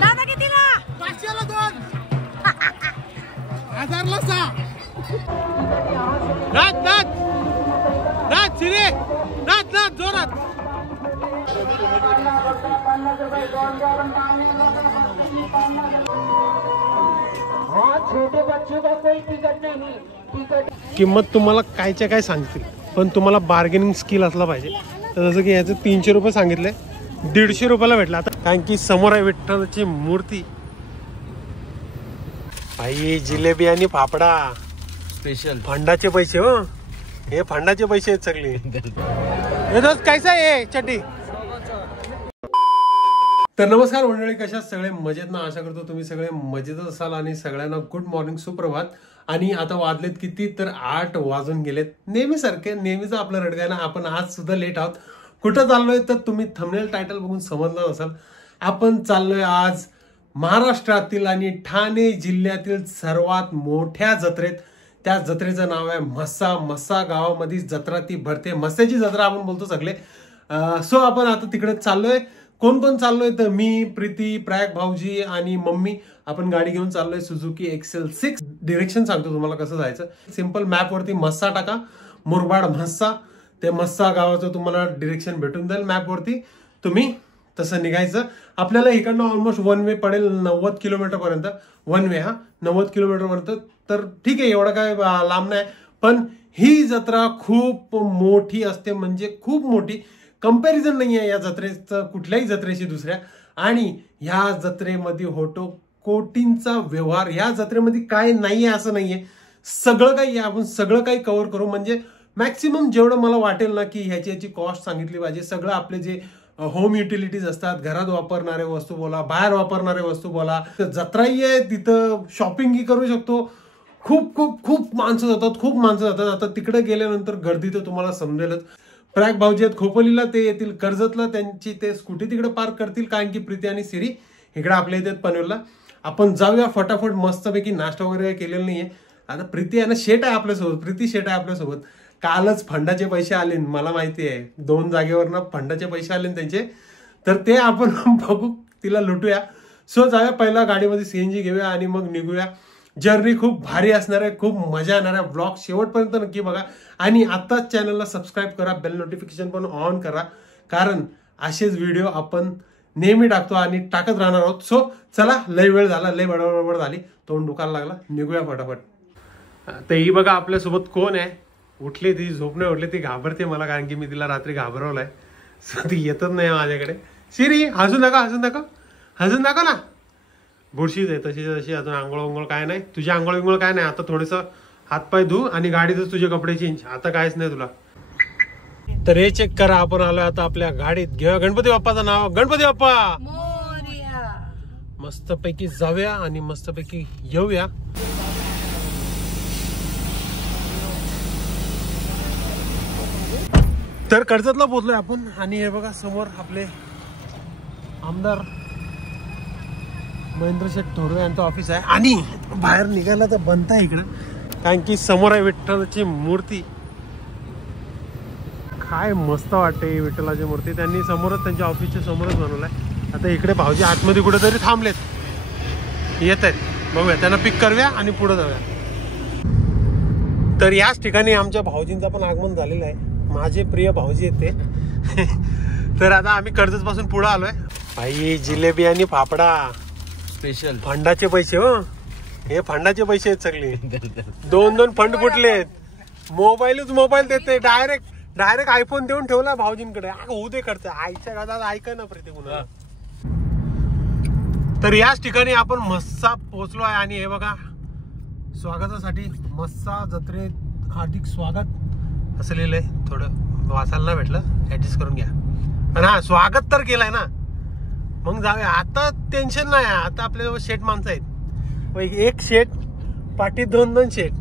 दादा कितीला? 500ला 2 1000ला 6 रात शिरे रात जोरात किंमत तुम्हाला कायच्या काय सांगतील, पण तुम्हाला बार्गेनिंग स्किल असला पाहिजे. तर जसं की याचं 300 रुपये सांगितले, 150 रुपयाला भेटला. आता कारण की समोर आहे विठ्ठलाची मूर्ती. भाई जिलेबी आणि फाफडा स्पेशल फंडाचे पैसे. हो हे फंडाचे पैसे आहेत सगळे. कैसा आहे चड्डी. तर नमस्कार मंडळी, कशा सगळे मजेत ना. आशा करतो तुम्ही सगळे मजेतच असाल. आणि सगळ्यांना गुड मॉर्निंग, सुप्रभात. आणि आता वाजलेत किती तर 8 वाजून गेलेत. नेहमीच आपलं रडगायला. आपण आज सुद्धा लेट आहोत. कुठं चाललोय तर तुम्ही थंबनेल टायटल बघून समजलं असाल. आपण चाललोय आज महाराष्ट्रातील आणि ठाणे जिल्ह्यातील सर्वात मोठ्या जत्रेत. त्या जत्रेचं नाव आहे म्हस्सा. म्हस्सा गावामध्ये जत्रा ती भरते. म्हस्याची जत्रा आपण बोलतो सगळे. सो आपण आता तिकडे चाललोय. कोण कोण चाललोय तर मी, प्रीती, प्रयाग भाऊजी आणि मम्मी. आपण गाडी घेऊन चाललोय सुझुकी XL6. डिरेक्शन सांगतो तुम्हाला कसं जायचं. सिंपल मॅप वरती म्हस्सा टाका, मुरबाड म्हस्सा. ते म्हस्सा गावाचं तुम्हाला डिरेक्शन भेटून जाईल मॅप वरती. तुम्ही तसं निघायचं. आपल्याला इकडनं ऑलमोस्ट 1 वे पडेल 90 किलोमीटर पर्यंत. 1 वे 90 किलोमीटर पर्यंत. तर ठीक आहे, एवढं काय लांब नाही. पण ही जत्रा खूप मोठी असते, म्हणजे खूप मोठी. कंपॅरिझन नाही आहे या जत्रेचं कुठल्याही जत्रेशी दुसऱ्या. आणि ह्या जत्रेमध्ये होतो कोटींचा व्यवहार. ह्या जत्रेमध्ये काय नाहीये असं नाहीये, सगळं काही आपण सगळं काही कव्हर करू. म्हणजे मॅक्सिमम जेवढं मला वाटेल ना की ह्याची कॉस्ट सांगितली पाहिजे. सगळं आपले जे होम युटिलिटीज असतात, घरात वापरणारे वस्तू बोला, बाहेर वापरणारे वस्तू बोला. जत्राही आहे तिथं, शॉपिंगही करू शकतो. खूप खूप खूप माणसं जातात. आता तिकडे गेल्यानंतर गर्दी तर तुम्हाला समजेलच. प्रयाग भाऊजी आहेत खोपोलीला, ते येतील कर्जतला. त्यांची ते स्कूटी तिकडे पार्क करतील, कारण की प्रीती आणि सिरी इकडे आपल्या इथे पनवेलला. आपण जाऊया फटाफट. मस्तपैकी नाश्ता वगैरे केलेला नाहीये. आता प्रीती आहे ना, शेट आहे आपल्यासोबत. प्रीती शेट आहे आपल्यासोबत. कालच फंडाचे पैसे आले, मला माहिती आहे. 2 जागेवर ना फंडाचे पैसे आले त्यांचे. तर ते आपण बघू, तिला लुटूया. सो जाऊया पहिला गाडीमध्ये CNG घेऊया आणि मग निघूया. जर्नी खूप भारी असणार आहे, खूप मजा येणार आहे. ब्लॉग शेवटपर्यंत नक्की बघा. आणि आत्ताच चॅनलला सबस्क्राईब करा, बेल नोटिफिकेशन पण ऑन करा, कारण असेच व्हिडिओ आपण नेहमी टाकतो आणि टाकत राहणार आहोत. सो चला, लय वेळ झाला, लय बडबड झाली, तोंड दुखायला लागला. निघूया फटाफट. तर ही बघा आपल्यासोबत कोण आहे. उठली ती, झोपणे उठली ती, घाबरते मला, कारण की मी तिला रात्री घाबरवलंय. सो ती येतच नाही माझ्याकडे. सिरी हसू नका ना. बुरशीच आहे तशी. अजून आंघोळ काय नाही. तुझी आंघोळ काय नाही. आता थोडंसं हातपाय धू आणि गाडीतच तुझे कपडे चेंज. आता काहीच नाही तुला. तर हे चेक करा, आपण आलोय आता आपल्या गाडीत. घेऊया गणपती बाप्पाचं नाव. गणपती बाप्पा मोरया. मस्तपैकी जाऊया आणि मस्तपैकी येऊया. तर कर्जतला पोहोचलोय आपण. आणि हे बघा समोर आपले आमदार महेंद्र शेठ थोडवे यांचं ऑफिस आहे. आणि बाहेर निघायला तर बनता इकडं, कारण की समोर आहे विठ्ठलाची मूर्ती. काय मस्त वाटते विठ्ठलाची मूर्ती. त्यांनी समोरच, त्यांच्या ऑफिसच्या समोरच बनवलाय. आता इकडे भाऊजी आतमध्ये कुठेतरी थांबलेत, येत आहेत. बघूया, त्यांना पिक करूया आणि पुढे जाऊया. तर याच ठिकाणी आमच्या भाऊजींचं पण आगमन झालेलं आहे. माझे प्रिय भाऊजी आहेत ते. तर आता आम्ही कर्जत पासून पुढे आलोय. भाई जिलेबी आणि फाफडा स्पेशल फंडाचे पैसे. हो हे फंडाचे पैसे आहेत सगळे. 2 फंड फुटलेत. मोबाईल देते. डायरेक्ट आयफोन देऊन ठेवला भाऊजींकडे. होऊ दे करते आईच्या गावात. ऐका ना प्रीती कुणाला. तर याच ठिकाणी आपण म्हस्सा पोहोचलो आहे. आणि हे बघा, स्वागतासाठी म्हस्सा जत्रेत हार्दिक स्वागत असं लिहिलंय. थोडं वाचायला नाही भेटलं, ऍडजस्ट करून घ्या. पण हा, स्वागत तर केलंय ना. मग जाऊया. आता टेन्शन नाही. आता आपल्याजवळ शेट माणसं आहेत. एक शेट पाठी 2 शेट.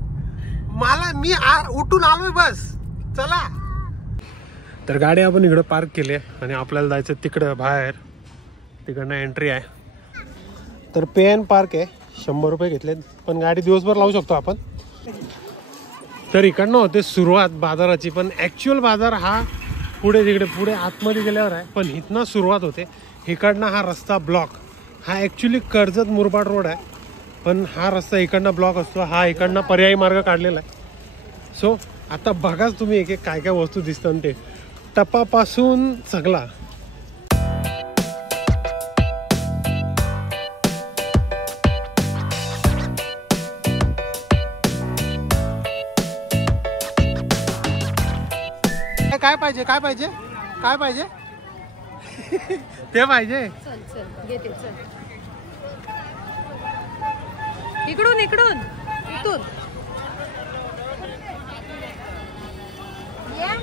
मी उठून आलोय बस. चला. तर गाडी आपण इकडं पार्क केली आहे आणि आपल्याला जायचं तिकडं बाहेर. तिकडनं एंट्री आहे. तर पे अँड पार्क आहे. 100 रुपये घेतलेत, पण गाडी दिवसभर लावू शकतो आपण. तर इकडनं होते सुरुवात बाजाराची, पण ॲक्च्युअल बाजार हा पुढे तिकडे पुढे आतमध्ये गेल्यावर आहे, पण इथनं सुरुवात होते. इकडनं हा रस्ता ब्लॉक, हा ॲक्च्युली कर्जत मुरबाड रोड आहे, पण हा रस्ता इकडनं ब्लॉक असतो, हा इकडनं पर्यायी मार्ग काढलेला आहे. सो आता बघाच तुम्ही एक एक काय काय वस्तू दिसतात ते टपापासून सगळा. काय पाहिजे काय पाहिजे काय पाहिजे ते पाहिजे. चल चल घेते चल. इकडून इकडून इथून या.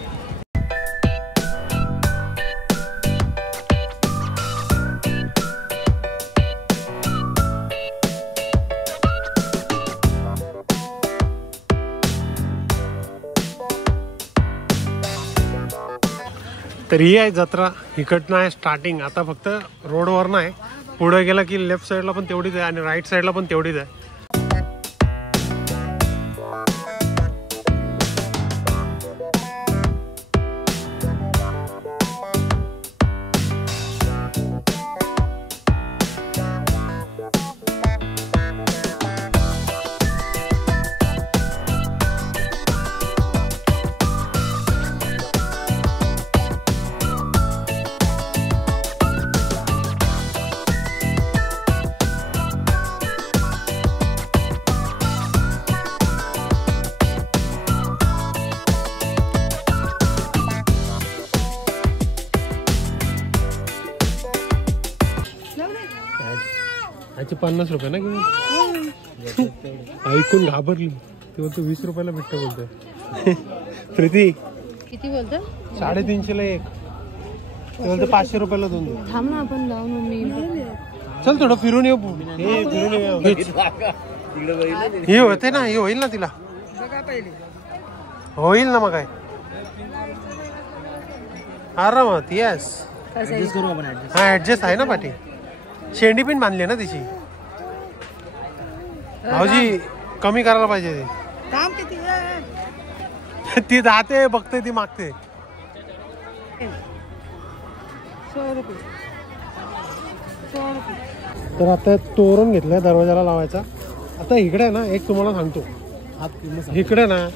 तर ही आहे जत्रा. इकडनं आहे स्टार्टिंग. आता फक्त रोडवर नाही, पुढे गेला की लेफ्ट साईडला पण तेवढीच आहे आणि राईट साईडला पण तेवढीच आहे. याचे 50 रुपये ना किंवा ऐकून घाबरली तेव्हा तू 20 रुपयाला भेटतं बोलतोय. प्रीती किती बोलतो? 350ला एक, तेव्हा 500 रुपयाला दोन. थांब ना आपण जाऊ ना. मी चल थोडं फिरून येऊ. हे होते ना, हे होईल ना तिला, होईल ना मग काय आरामात. येस हा ऍडजस्ट आहे ना पाठी. शेंडी पण बांधली ना तिची. भाऊजी कमी करायला पाहिजे ते. ती जाते बघते ती मागते. 100 रुपये. तर आता तोरण घेतलंय दरवाजाला लावायचा. आता इकडे ना एक तुम्हाला सांगतो, इकडे ना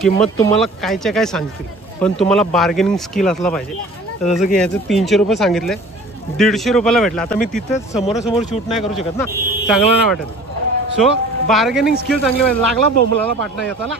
किंमत तुम्हाला कायच्या काय सांगतील, पण तुम्हाला बार्गेनिंग स्किल असला पाहिजे. तर जसं की याचे 300 रुपये सांगितले, 150 रुपयाला भेटला. आता मी तिथंच समोरासमोर शूट नाही करू शकत ना, चांगलं नाही वाटत. सो बार्गेनिंग स्किल चांगली पाहिजे. लागला बोंबलाला पाटणा येताना.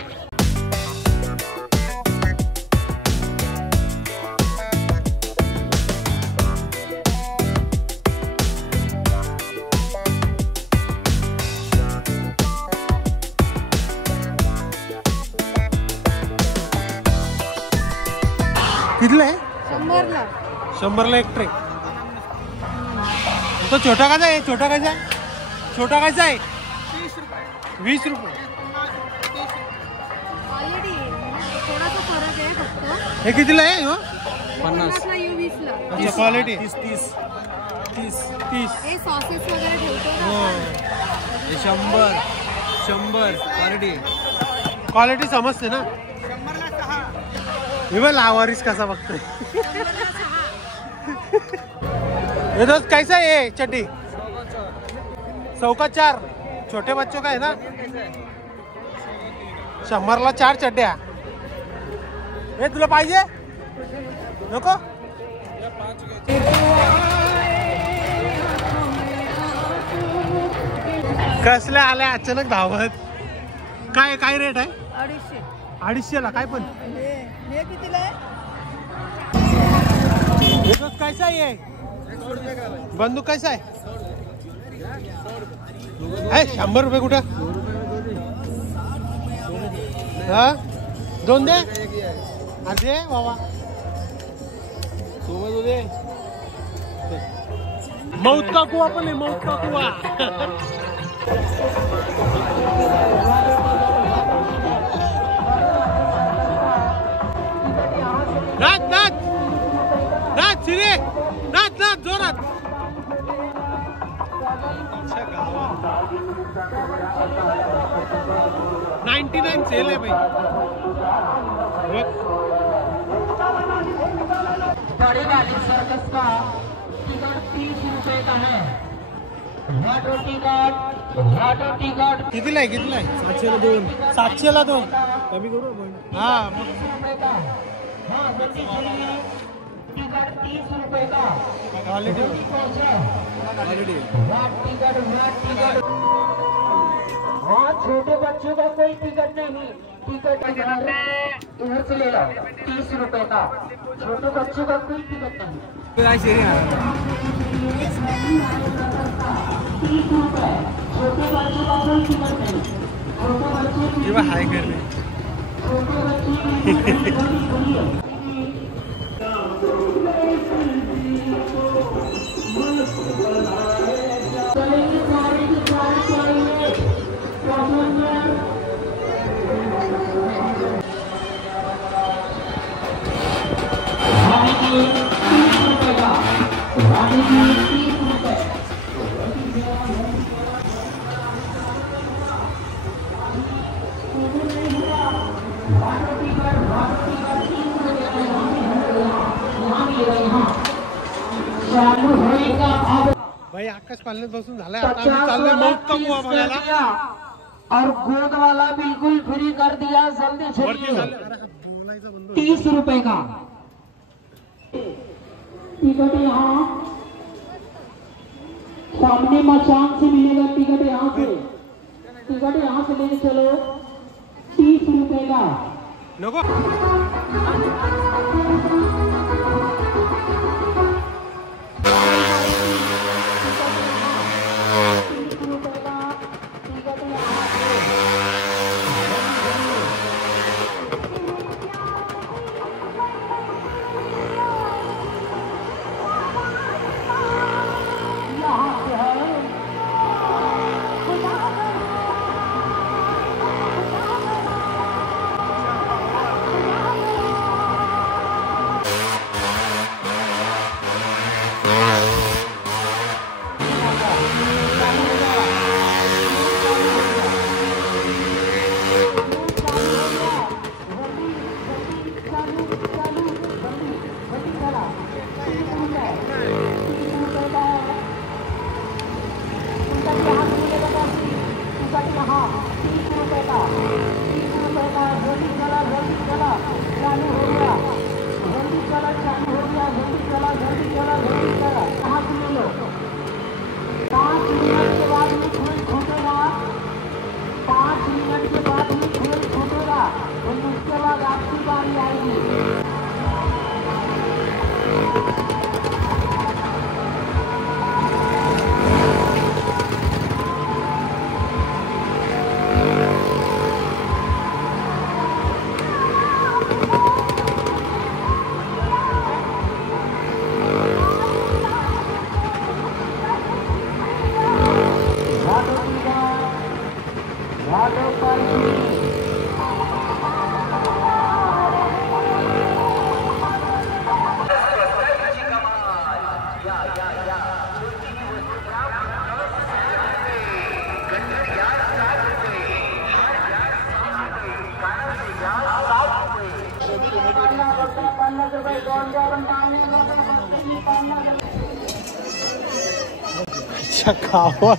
कितीला आहे? 100ला. 100ला एक ट्रे. तो छोटा कायचा आहे? छोटा कायचा आहे? छोटा कायचा आहे? 20 रुपये. क्वालिटी थोडासा फरक आहे फक्त. हे कितीला आहे? 50 ला 20 ला. अच्छा क्वालिटी 30 हे सॉसेस वगैरे ठेवतो ना. 100 क्वालिटी. क्वालिटी समजते ना. हे बघ लावारीस कसा बघतोय. ये दोस्त कैसा है चड्डी? 4 छोटे बच्चों का है ना. 100ला 4 चड्ड्या. हे तुला पाहिजे नको? कसल्या आल्या अचानक धावत. काय काय रेट आहे? 250ला. काय पण हे दोस्त कैसा आहे? बंदूक कैसा आहे? 100 रुपये कुठं? हा दोन दे. अरे बाबा मौत का कुआ पण आहे. मौत का कुआ. नाच नाच नाच सिरे नाच नाच जोरात. $99 सेल है भाई। बड़ी वाली सर्कस का टिकट 30 रुपए का है। वाटर टिकट कितीला आहे? 700ला 2 कमी करू आपण। हा टिकट 30 रुपए का क्वालिटी हाँ, छोटे बच्चों का कोई टिकट नहीं। टिकट इधर से ले लो 30 रुपए का। छोटे बच्चों का कोई टिकट नहीं। 30 रुपए। छोटे बच्चों का कोई टिकट नहीं। छोटे बच्चे हाय कर रहे भाई आकाश पालण्यात बसून झालाय। आता आम्ही चाललोय मौत का कुआ बघायला। और गोद वाला बिल्कुल फ्री कर दिया। जल्दी वरती चलिए। चाललोय। अरे बोलायचं बंद 30 रुपए का टिकट यहाँ सामने मचान से मिलेगा। टिकट यहाँ से लेके चलो। 30 रुपए का नको। अच्छा खावा